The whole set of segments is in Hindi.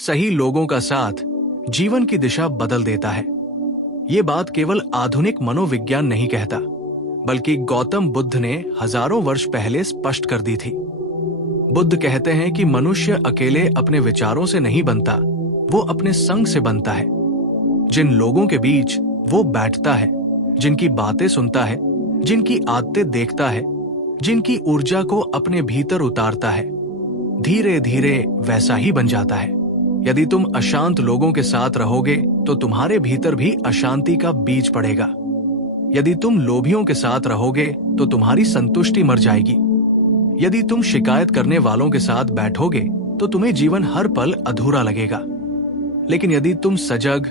सही लोगों का साथ जीवन की दिशा बदल देता है। ये बात केवल आधुनिक मनोविज्ञान नहीं कहता, बल्कि गौतम बुद्ध ने हजारों वर्ष पहले स्पष्ट कर दी थी। बुद्ध कहते हैं कि मनुष्य अकेले अपने विचारों से नहीं बनता, वो अपने संग से बनता है। जिन लोगों के बीच वो बैठता है, जिनकी बातें सुनता है, जिनकी आदतें देखता है, जिनकी ऊर्जा को अपने भीतर उतारता है, धीरे धीरे वैसा ही बन जाता है। यदि तुम अशांत लोगों के साथ रहोगे तो तुम्हारे भीतर भी अशांति का बीज पड़ेगा। यदि तुम लोभियों के साथ रहोगे तो तुम्हारी संतुष्टि मर जाएगी। यदि तुम शिकायत करने वालों के साथ बैठोगे तो तुम्हें जीवन हर पल अधूरा लगेगा। लेकिन यदि तुम सजग,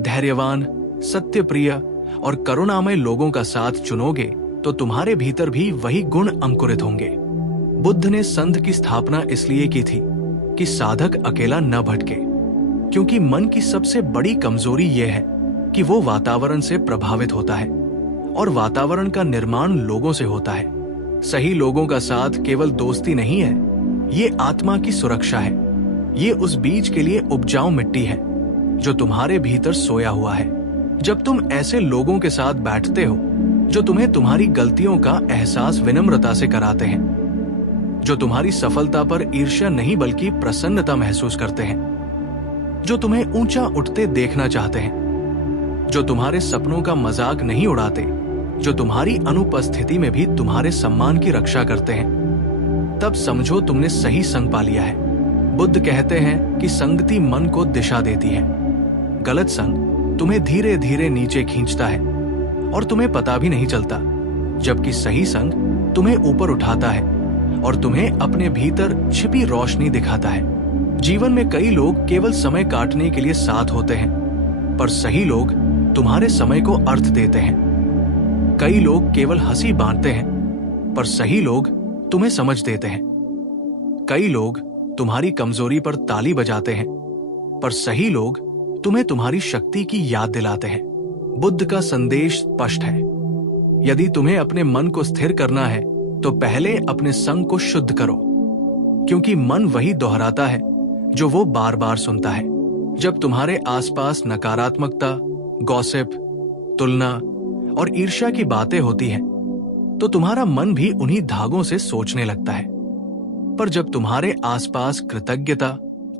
धैर्यवान, सत्यप्रिय और करुणामय लोगों का साथ चुनोगे तो तुम्हारे भीतर भी वही गुण अंकुरित होंगे। बुद्ध ने संघ की स्थापना इसलिए की थी कि साधक अकेला न भटके, क्योंकि मन की सबसे बड़ी कमजोरी यह है कि वो वातावरण से प्रभावित होता है और वातावरण का निर्माण लोगों से होता है। सही लोगों का साथ केवल दोस्ती नहीं है, ये आत्मा की सुरक्षा है। ये उस बीज के लिए उपजाऊ मिट्टी है जो तुम्हारे भीतर सोया हुआ है। जब तुम ऐसे लोगों के साथ बैठते हो जो तुम्हें तुम्हारी गलतियों का एहसास विनम्रता से कराते हैं, जो तुम्हारी सफलता पर ईर्ष्या नहीं बल्कि प्रसन्नता महसूस करते हैं, जो तुम्हें ऊंचा उठते देखना चाहते हैं, जो तुम्हारे सपनों का मजाक नहीं उड़ाते, जो तुम्हारी अनुपस्थिति में भी तुम्हारे सम्मान की रक्षा करते हैं, तब समझो तुमने सही संग पा लिया है। बुद्ध कहते हैं कि संगति मन को दिशा देती है। गलत संग तुम्हें धीरे धीरे नीचे खींचता है और तुम्हें पता भी नहीं चलता, जबकि सही संग तुम्हें ऊपर उठाता है और तुम्हें अपने भीतर छिपी रोशनी दिखाता है। जीवन में कई लोग केवल समय काटने के लिए साथ होते हैं, पर सही लोग तुम्हारे समय को अर्थ देते हैं। कई लोग केवल हंसी बांटते हैं, पर सही लोग तुम्हें समझ देते हैं। कई लोग तुम्हारी कमजोरी पर ताली बजाते हैं, पर सही लोग तुम्हें तुम्हारी शक्ति की याद दिलाते हैं। बुद्ध का संदेश स्पष्ट है। यदि तुम्हें अपने मन को स्थिर करना है तो पहले अपने संग को शुद्ध करो, क्योंकि मन वही दोहराता है जो वो बार बार सुनता है। जब तुम्हारे आसपास नकारात्मकता, गॉसिप, तुलना और ईर्ष्या की बातें होती हैं, तो तुम्हारा मन भी उन्हीं धागों से सोचने लगता है। पर जब तुम्हारे आसपास कृतज्ञता,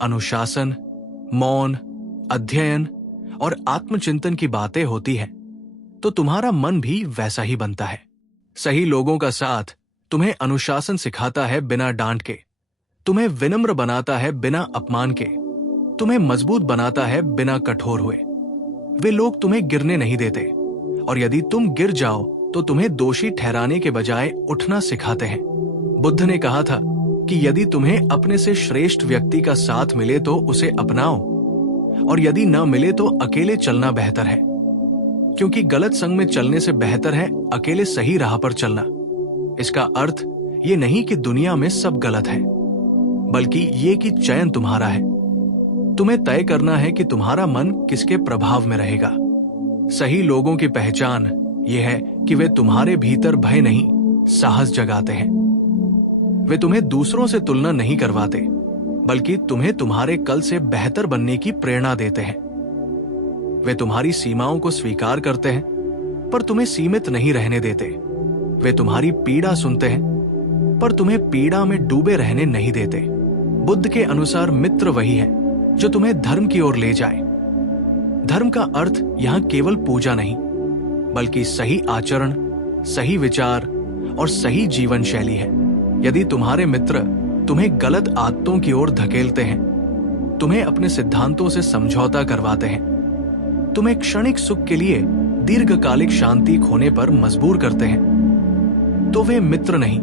अनुशासन, मौन, अध्ययन और आत्मचिंतन की बातें होती हैं, तो तुम्हारा मन भी वैसा ही बनता है। सही लोगों का साथ तुम्हें अनुशासन सिखाता है बिना डांट के, तुम्हें विनम्र बनाता है बिना अपमान के, तुम्हें मजबूत बनाता है बिना कठोर हुए। वे लोग तुम्हें गिरने नहीं देते, और यदि तुम गिर जाओ तो तुम्हें दोषी ठहराने के बजाय उठना सिखाते हैं। बुद्ध ने कहा था कि यदि तुम्हें अपने से श्रेष्ठ व्यक्ति का साथ मिले तो उसे अपनाओ, और यदि न मिले तो अकेले चलना बेहतर है, क्योंकि गलत संग में चलने से बेहतर है अकेले सही राह पर चलना। इसका अर्थ ये नहीं कि दुनिया में सब गलत है, बल्कि ये कि चयन तुम्हारा है। तुम्हें तय करना है कि तुम्हारा मन किसके प्रभाव में रहेगा। सही लोगों की पहचान यह है कि वे तुम्हारे भीतर भय नहीं, साहस जगाते हैं। वे तुम्हें दूसरों से तुलना नहीं करवाते, बल्कि तुम्हें तुम्हारे कल से बेहतर बनने की प्रेरणा देते हैं। वे तुम्हारी सीमाओं को स्वीकार करते हैं, पर तुम्हें सीमित नहीं रहने देते। वे तुम्हारी पीड़ा सुनते हैं, पर तुम्हें पीड़ा में डूबे रहने नहीं देते। बुद्ध के अनुसार मित्र वही है जो तुम्हें धर्म की ओर ले जाए। धर्म का अर्थ यहां केवल पूजा नहीं, बल्कि सही आचरण, सही विचार और सही जीवन शैली है। यदि तुम्हारे मित्र तुम्हें गलत आदतों की ओर धकेलते हैं, तुम्हें अपने सिद्धांतों से समझौता करवाते हैं, तुम्हें क्षणिक सुख के लिए दीर्घकालिक शांति खोने पर मजबूर करते हैं, तो वे मित्र नहीं,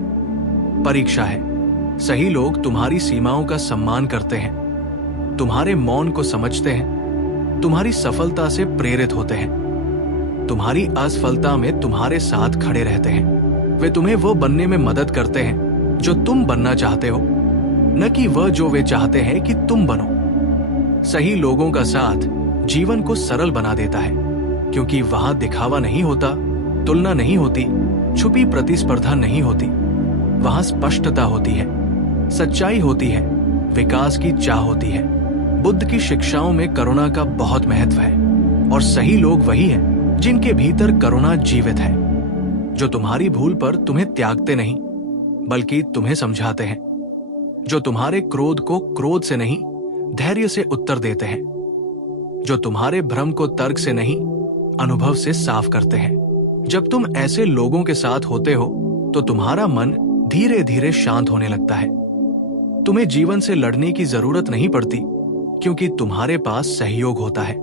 परीक्षा है। सही लोग तुम्हारी सीमाओं का सम्मान करते हैं, तुम्हारे मौन को समझते हैं, तुम्हारी सफलता से प्रेरित होते हैं, तुम्हारी असफलता में तुम्हारे साथ खड़े रहते हैं। वे तुम्हें वो बनने में मदद करते हैं जो तुम बनना चाहते हो, न कि वह जो वे चाहते हैं कि तुम बनो। सही लोगों का साथ जीवन को सरल बना देता है, क्योंकि वहां दिखावा नहीं होता, तुलना नहीं होती, छुपी प्रतिस्पर्धा नहीं होती। वहां स्पष्टता होती है, सच्चाई होती है, विकास की चाह होती है। बुद्ध की शिक्षाओं में करुणा का बहुत महत्व है और सही लोग वही हैं जिनके भीतर करुणा जीवित है, जो तुम्हारी भूल पर तुम्हें त्यागते नहीं बल्कि तुम्हें समझाते हैं, जो तुम्हारे क्रोध को क्रोध से नहीं धैर्य से उत्तर देते हैं, जो तुम्हारे भ्रम को तर्क से नहीं अनुभव से साफ करते हैं। जब तुम ऐसे लोगों के साथ होते हो तो तुम्हारा मन धीरे धीरे शांत होने लगता है। तुम्हें जीवन से लड़ने की जरूरत नहीं पड़ती क्योंकि तुम्हारे पास सहयोग होता है।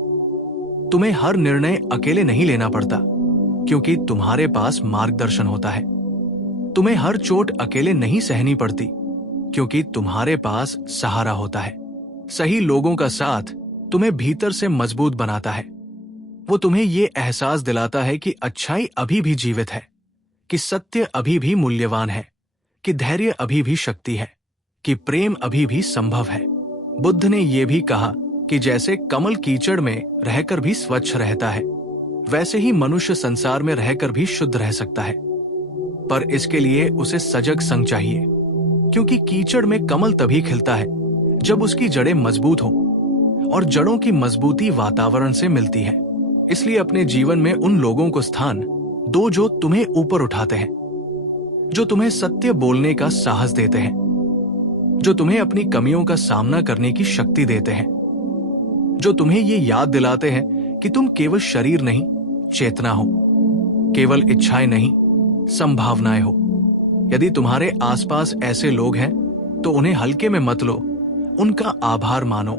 तुम्हें हर निर्णय अकेले नहीं लेना पड़ता क्योंकि तुम्हारे पास मार्गदर्शन होता है। तुम्हें हर चोट अकेले नहीं सहनी पड़ती क्योंकि तुम्हारे पास सहारा होता है। सही लोगों का साथ तुम्हें भीतर से मजबूत बनाता है। वो तुम्हें ये एहसास दिलाता है कि अच्छाई अभी भी जीवित है, कि सत्य अभी भी मूल्यवान है, कि धैर्य अभी भी शक्ति है, कि प्रेम अभी भी संभव है। बुद्ध ने यह भी कहा कि जैसे कमल कीचड़ में रहकर भी स्वच्छ रहता है, वैसे ही मनुष्य संसार में रहकर भी शुद्ध रह सकता है, पर इसके लिए उसे सजग संग चाहिए, क्योंकि कीचड़ में कमल तभी खिलता है जब उसकी जड़ें मजबूत हों, और जड़ों की मजबूती वातावरण से मिलती है। इसलिए अपने जीवन में उन लोगों को स्थान दो जो तुम्हें ऊपर उठाते हैं, जो तुम्हें सत्य बोलने का साहस देते हैं, जो तुम्हें अपनी कमियों का सामना करने की शक्ति देते हैं, जो तुम्हें ये याद दिलाते हैं कि तुम केवल शरीर नहीं चेतना हो, केवल इच्छाएं नहीं संभावनाएं हो। यदि तुम्हारे आसपास ऐसे लोग हैं तो उन्हें हल्के में मत लो, उनका आभार मानो,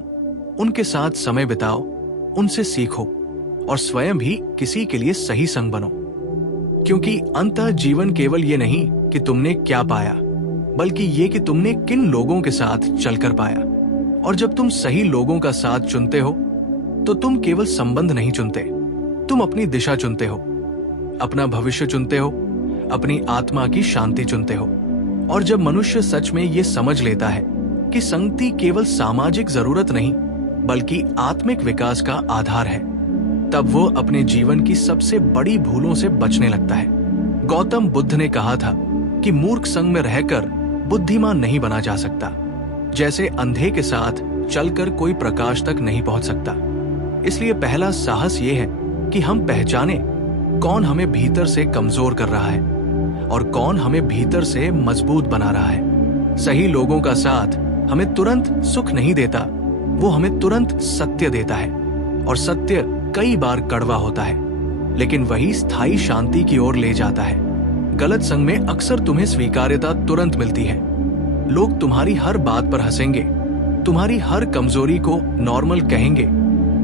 उनके साथ समय बिताओ, उनसे सीखो और स्वयं भी किसी के लिए सही संग बनो, क्योंकि अंततः जीवन केवल ये नहीं कि तुमने क्या पाया, बल्कि ये कि तुमने किन लोगों के साथ चलकर पाया। और जब तुम सही लोगों का साथ चुनते हो तो तुम केवल संबंध नहीं चुनते, तुम अपनी दिशा चुनते हो, अपना भविष्य चुनते हो, अपनी आत्मा की शांति चुनते हो। और जब मनुष्य सच में ये समझ लेता है कि संगति केवल सामाजिक जरूरत नहीं बल्कि आत्मिक विकास का आधार है, तब वो अपने जीवन की सबसे बड़ी भूलों से बचने लगता है। गौतम बुद्ध ने कहा था कि मूर्ख संग में रहकर बुद्धिमान नहीं बना जा सकता, जैसे अंधे के साथ चलकर कोई प्रकाश तक नहीं पहुंच सकता। इसलिए पहला साहस ये है कि हम पहचाने कौन हमें भीतर से कमजोर कर रहा है और कौन हमें भीतर से मजबूत बना रहा है। सही लोगों का साथ हमें तुरंत सुख नहीं देता, वो हमें तुरंत सत्य देता है, और सत्य कई बार कड़वा होता है, लेकिन वही स्थायी शांति की ओर ले जाता है। गलत संग में अक्सर तुम्हें स्वीकार्यता तुरंत मिलती है। लोग तुम्हारी हर बात पर हंसेंगे, तुम्हारी हर कमजोरी को नॉर्मल कहेंगे,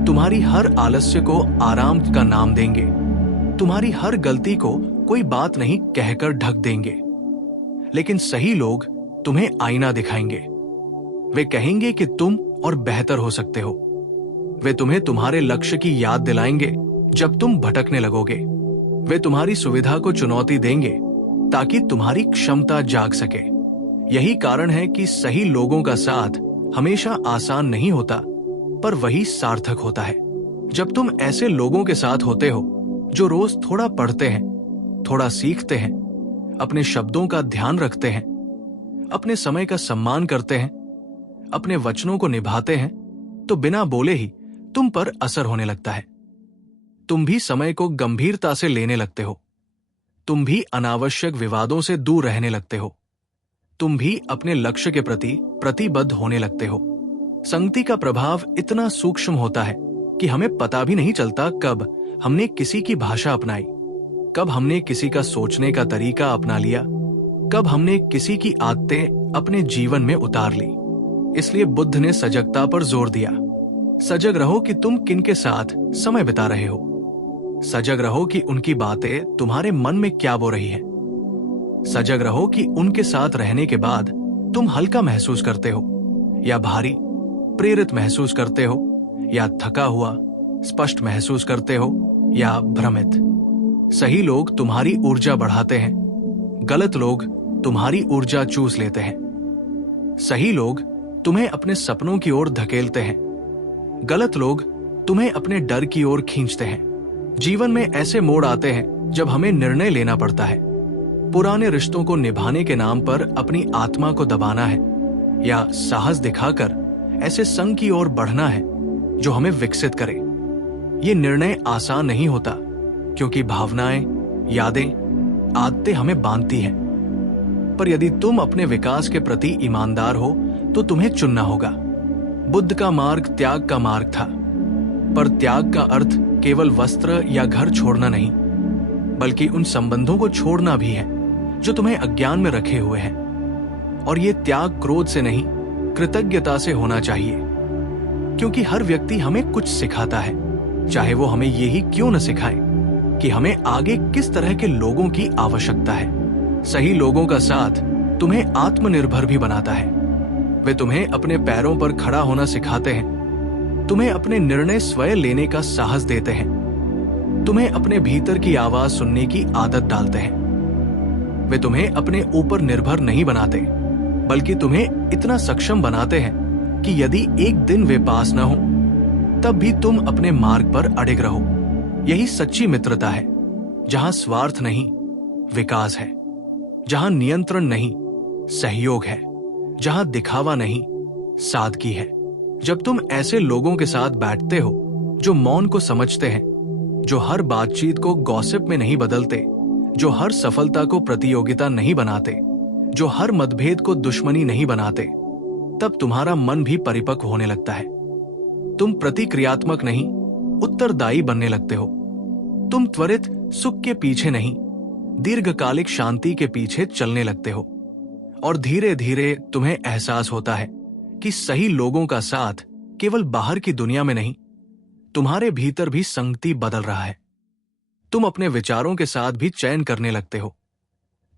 तुम्हारी हर आलस्य को आराम का नाम देंगे, तुम्हारी हर गलती को कोई बात नहीं कहकर ढक देंगे। लेकिन सही लोग तुम्हें आईना दिखाएंगे। वे कहेंगे कि तुम और बेहतर हो सकते हो। वे तुम्हें तुम्हारे लक्ष्य की याद दिलाएंगे जब तुम भटकने लगोगे। वे तुम्हारी सुविधा को चुनौती देंगे ताकि तुम्हारी क्षमता जाग सके। यही कारण है कि सही लोगों का साथ हमेशा आसान नहीं होता, पर वही सार्थक होता है। जब तुम ऐसे लोगों के साथ होते हो जो रोज थोड़ा पढ़ते हैं, थोड़ा सीखते हैं, अपने शब्दों का ध्यान रखते हैं, अपने समय का सम्मान करते हैं, अपने वचनों को निभाते हैं, तो बिना बोले ही तुम पर असर होने लगता है। तुम भी समय को गंभीरता से लेने लगते हो। तुम भी अनावश्यक विवादों से दूर रहने लगते हो। तुम भी अपने लक्ष्य के प्रति प्रतिबद्ध होने लगते हो। संगति का प्रभाव इतना सूक्ष्म होता है कि हमें पता भी नहीं चलता कब हमने किसी की भाषा अपनाई, कब हमने किसी का सोचने का तरीका अपना लिया, कब हमने किसी की आदतें अपने जीवन में उतार ली। इसलिए बुद्ध ने सजगता पर जोर दिया। सजग रहो कि तुम किनके साथ समय बिता रहे हो। सजग रहो कि उनकी बातें तुम्हारे मन में क्या बो रही है। सजग रहो कि उनके साथ रहने के बाद तुम हल्का महसूस करते हो या भारी, प्रेरित महसूस करते हो या थका हुआ, स्पष्ट महसूस करते हो या भ्रमित। सही लोग तुम्हारी ऊर्जा बढ़ाते हैं, गलत लोग तुम्हारी ऊर्जा चूस लेते हैं। सही लोग तुम्हें अपने सपनों की ओर धकेलते हैं, गलत लोग तुम्हें अपने डर की ओर खींचते हैं। जीवन में ऐसे मोड़ आते हैं जब हमें निर्णय लेना पड़ता है। पुराने रिश्तों को निभाने के नाम पर अपनी आत्मा को दबाना है या साहस दिखाकर ऐसे संग की ओर बढ़ना है जो हमें विकसित करे। ये निर्णय आसान नहीं होता, क्योंकि भावनाएं, यादें, आदतें हमें बांधती हैं। पर यदि तुम अपने विकास के प्रति ईमानदार हो तो तुम्हें चुनना होगा। बुद्ध का मार्ग त्याग का मार्ग था, पर त्याग का अर्थ केवल वस्त्र या घर छोड़ना नहीं, बल्कि उन संबंधों को छोड़ना भी है जो तुम्हें अज्ञान में रखे हुए हैं। और ये त्याग क्रोध से नहीं, कृतज्ञता से होना चाहिए, क्योंकि हर व्यक्ति हमें कुछ सिखाता है, चाहे वो हमें यही क्यों न सिखाए कि हमें आगे किस तरह के लोगों की आवश्यकता है। सही लोगों का साथ तुम्हें आत्मनिर्भर भी बनाता है। वे तुम्हें अपने पैरों पर खड़ा होना सिखाते हैं, तुम्हें अपने निर्णय स्वयं लेने का साहस देते हैं, तुम्हें अपने भीतर की आवाज सुनने की आदत डालते हैं। वे तुम्हें अपने ऊपर निर्भर नहीं बनाते, बल्कि तुम्हें इतना सक्षम बनाते हैं कि यदि एक दिन वे पास न हो, तब भी तुम अपने मार्ग पर अड़िग रहो। यही सच्ची मित्रता है, जहां स्वार्थ नहीं, विकास है, जहां नियंत्रण नहीं, सहयोग है, जहां दिखावा नहीं, सादगी है। जब तुम ऐसे लोगों के साथ बैठते हो जो मौन को समझते हैं, जो हर बातचीत को गॉसिप में नहीं बदलते, जो हर सफलता को प्रतियोगिता नहीं बनाते, जो हर मतभेद को दुश्मनी नहीं बनाते, तब तुम्हारा मन भी परिपक्व होने लगता है। तुम प्रतिक्रियात्मक नहीं, उत्तरदायी बनने लगते हो। तुम त्वरित सुख के पीछे नहीं, दीर्घकालिक शांति के पीछे चलने लगते हो। और धीरे धीरे तुम्हें एहसास होता है कि सही लोगों का साथ केवल बाहर की दुनिया में नहीं, तुम्हारे भीतर भी संगति बदल रहा है। तुम अपने विचारों के साथ भी चयन करने लगते हो।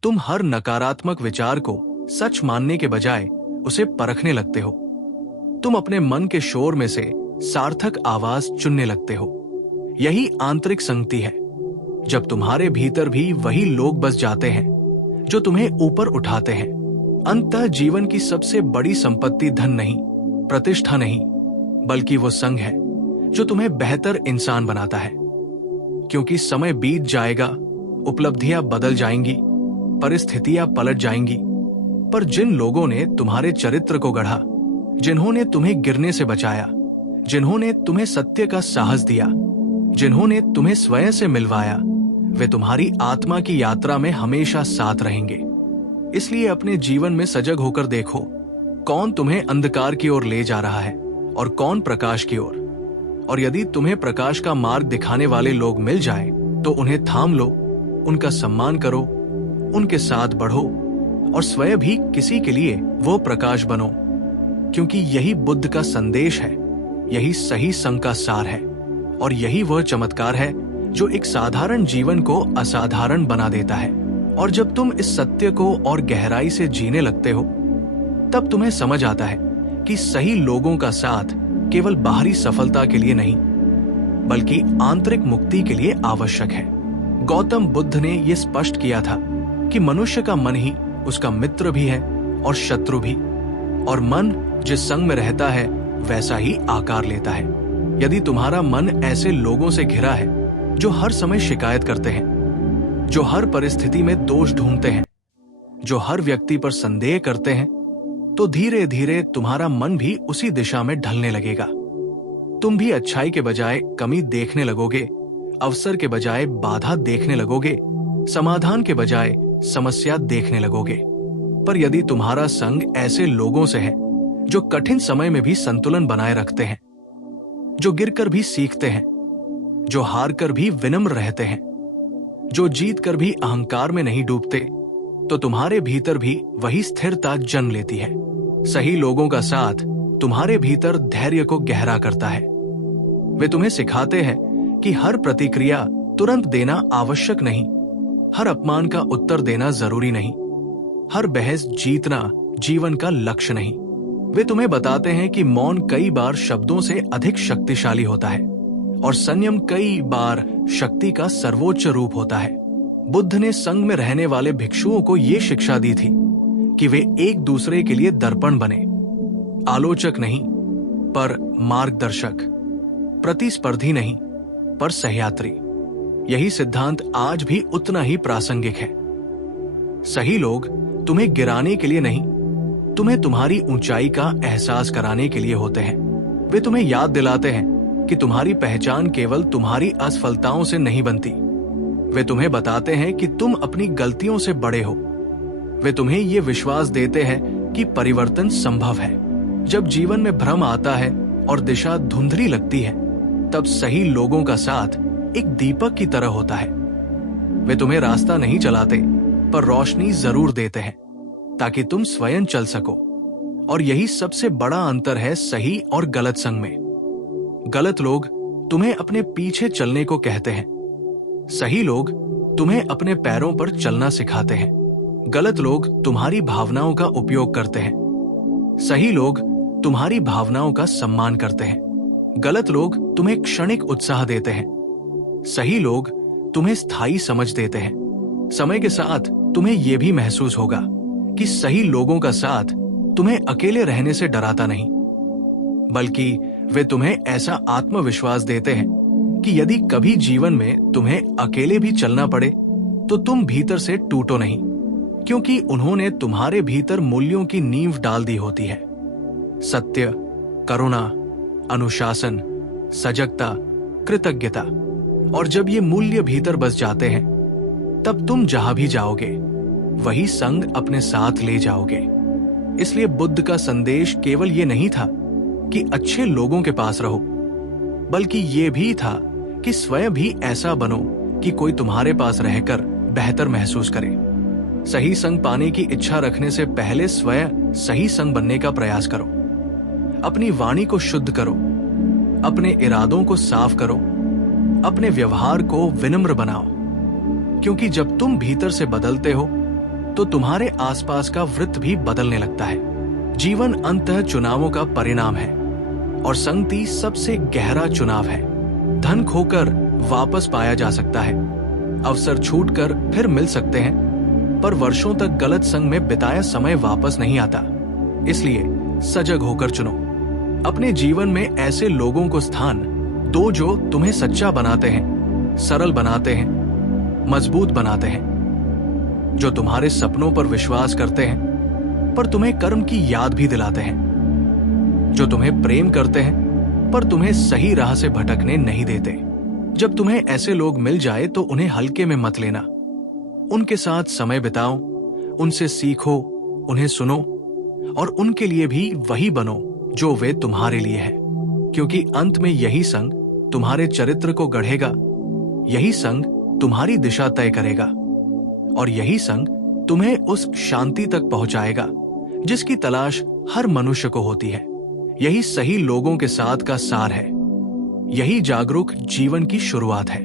तुम हर नकारात्मक विचार को सच मानने के बजाय उसे परखने लगते हो। तुम अपने मन के शोर में से सार्थक आवाज चुनने लगते हो। यही आंतरिक संगति है, जब तुम्हारे भीतर भी वही लोग बस जाते हैं जो तुम्हें ऊपर उठाते हैं। अंततः जीवन की सबसे बड़ी संपत्ति धन नहीं, प्रतिष्ठा नहीं, बल्कि वो संग है जो तुम्हें बेहतर इंसान बनाता है। क्योंकि समय बीत जाएगा, उपलब्धियां बदल जाएंगी, परिस्थितियां पलट जाएंगी, पर जिन लोगों ने तुम्हारे चरित्र को गढ़ा, जिन्होंने तुम्हें गिरने से बचाया, जिन्होंने तुम्हें सत्य का साहस दिया, जिन्होंने तुम्हें स्वयं से मिलवाया, वे तुम्हारी आत्मा की यात्रा में हमेशा साथ रहेंगे। इसलिए अपने जीवन में सजग होकर देखो, कौन तुम्हें अंधकार की ओर ले जा रहा है और कौन प्रकाश की ओर। और यदि तुम्हें प्रकाश का मार्ग दिखाने वाले लोग मिल जाएं, तो उन्हें थाम लो, उनका सम्मान करो, उनके साथ बढ़ो और स्वयं भी किसी के लिए वो प्रकाश बनो। क्योंकि यही बुद्ध का संदेश है, यही सही संग का सार है, और यही वह चमत्कार है जो एक साधारण जीवन को असाधारण बना देता है। और जब तुम इस सत्य को और गहराई से जीने लगते हो, तब तुम्हें समझ आता है कि सही लोगों का साथ केवल बाहरी सफलता के लिए नहीं, बल्कि आंतरिक मुक्ति के लिए आवश्यक है। गौतम बुद्ध ने यह स्पष्ट किया था कि मनुष्य का मन ही उसका मित्र भी है और शत्रु भी, और मन जिस संग में रहता है वैसा ही आकार लेता है। यदि तुम्हारा मन ऐसे लोगों से घिरा है जो हर समय शिकायत करते हैं, जो हर परिस्थिति में दोष ढूंढते हैं, जो हर व्यक्ति पर संदेह करते हैं, तो धीरे धीरे तुम्हारा मन भी उसी दिशा में ढलने लगेगा। तुम भी अच्छाई के बजाय कमी देखने लगोगे, अवसर के बजाय बाधा देखने लगोगे, समाधान के बजाय समस्या देखने लगोगे। पर यदि तुम्हारा संग ऐसे लोगों से है जो कठिन समय में भी संतुलन बनाए रखते हैं, जो गिरकर भी सीखते हैं, जो हार कर भी विनम्र रहते हैं, जो जीत कर भी अहंकार में नहीं डूबते, तो तुम्हारे भीतर भी वही स्थिरता जन्म लेती है। सही लोगों का साथ तुम्हारे भीतर धैर्य को गहरा करता है। वे तुम्हें सिखाते हैं कि हर प्रतिक्रिया तुरंत देना आवश्यक नहीं, हर अपमान का उत्तर देना जरूरी नहीं, हर बहस जीतना जीवन का लक्ष्य नहीं। वे तुम्हें बताते हैं कि मौन कई बार शब्दों से अधिक शक्तिशाली होता है और संयम कई बार शक्ति का सर्वोच्च रूप होता है। बुद्ध ने संग में रहने वाले भिक्षुओं को ये शिक्षा दी थी कि वे एक दूसरे के लिए दर्पण बने, आलोचक नहीं पर मार्गदर्शक, प्रतिस्पर्धी नहीं पर सहयात्री। यही सिद्धांत आज भी उतना ही प्रासंगिक है। सही लोग तुम्हें गिराने के लिए नहीं, तुम्हें तुम्हारी ऊंचाई का एहसास कराने के लिए होते हैं। वे तुम्हें याद दिलाते हैं कि तुम्हारी पहचान केवल तुम्हारी असफलताओं से नहीं बनती। वे तुम्हें बताते हैं कि तुम अपनी गलतियों से बड़े हो। वे तुम्हें ये विश्वास देते हैं कि परिवर्तन संभव है। जब जीवन में भ्रम आता है और दिशा धुंधली लगती है, तब सही लोगों का साथ एक दीपक की तरह होता है। वे तुम्हें रास्ता नहीं चलाते, पर रोशनी जरूर देते हैं ताकि तुम स्वयं चल सको। और यही सबसे बड़ा अंतर है सही और गलत संग में। गलत लोग तुम्हें अपने पीछे चलने को कहते हैं। सही लोग तुम्हें अपने पैरों पर चलना सिखाते हैं। गलत लोग तुम्हारी भावनाओं का उपयोग करते हैं। सही लोग तुम्हारी भावनाओं का सम्मान करते हैं। गलत लोग तुम्हें क्षणिक उत्साह देते हैं। सही लोग तुम्हें स्थायी समझ देते हैं। समय के साथ तुम्हें यह भी महसूस होगा कि सही लोगों का साथ तुम्हें अकेले रहने से डराता नहीं, बल्कि वे तुम्हें ऐसा आत्मविश्वास देते हैं कि यदि कभी जीवन में तुम्हें अकेले भी चलना पड़े तो तुम भीतर से टूटो नहीं, क्योंकि उन्होंने तुम्हारे भीतर मूल्यों की नींव डाल दी होती है। सत्य, करुणा, अनुशासन, सजगता, कृतज्ञता। और जब ये मूल्य भीतर बस जाते हैं, तब तुम जहां भी जाओगे वही संग अपने साथ ले जाओगे। इसलिए बुद्ध का संदेश केवल ये नहीं था कि अच्छे लोगों के पास रहो, बल्कि ये भी था कि स्वयं भी ऐसा बनो कि कोई तुम्हारे पास रहकर बेहतर महसूस करे। सही संग पाने की इच्छा रखने से पहले स्वयं सही संग बनने का प्रयास करो। अपनी वाणी को शुद्ध करो, अपने इरादों को साफ करो, अपने व्यवहार को विनम्र बनाओ, क्योंकि जब तुम भीतर से बदलते हो तो तुम्हारे आसपास का वृत्त भी बदलने लगता है। जीवन अंततः चुनावों का परिणाम है और संगति सबसे गहरा चुनाव है। धन खोकर वापस पाया जा सकता है, अवसर छूटकर फिर मिल सकते हैं, पर वर्षों तक गलत संग में बिताया समय वापस नहीं आता। इसलिए सजग होकर चुनो। अपने जीवन में ऐसे लोगों को स्थान दो जो तुम्हें सच्चा बनाते हैं, सरल बनाते हैं, मजबूत बनाते हैं, जो तुम्हारे सपनों पर विश्वास करते हैं पर तुम्हें कर्म की याद भी दिलाते हैं, जो तुम्हें प्रेम करते हैं पर तुम्हें सही राह से भटकने नहीं देते। जब तुम्हें ऐसे लोग मिल जाए तो उन्हें हल्के में मत लेना। उनके साथ समय बिताओ, उनसे सीखो, उन्हें सुनो और उनके लिए भी वही बनो जो वे तुम्हारे लिए है, क्योंकि अंत में यही संग तुम्हारे चरित्र को गढ़ेगा, यही संग तुम्हारी दिशा तय करेगा और यही संग तुम्हें उस शांति तक पहुंचाएगा जिसकी तलाश हर मनुष्य को होती है। यही सही लोगों के साथ का सार है। यही जागरूक जीवन की शुरुआत है।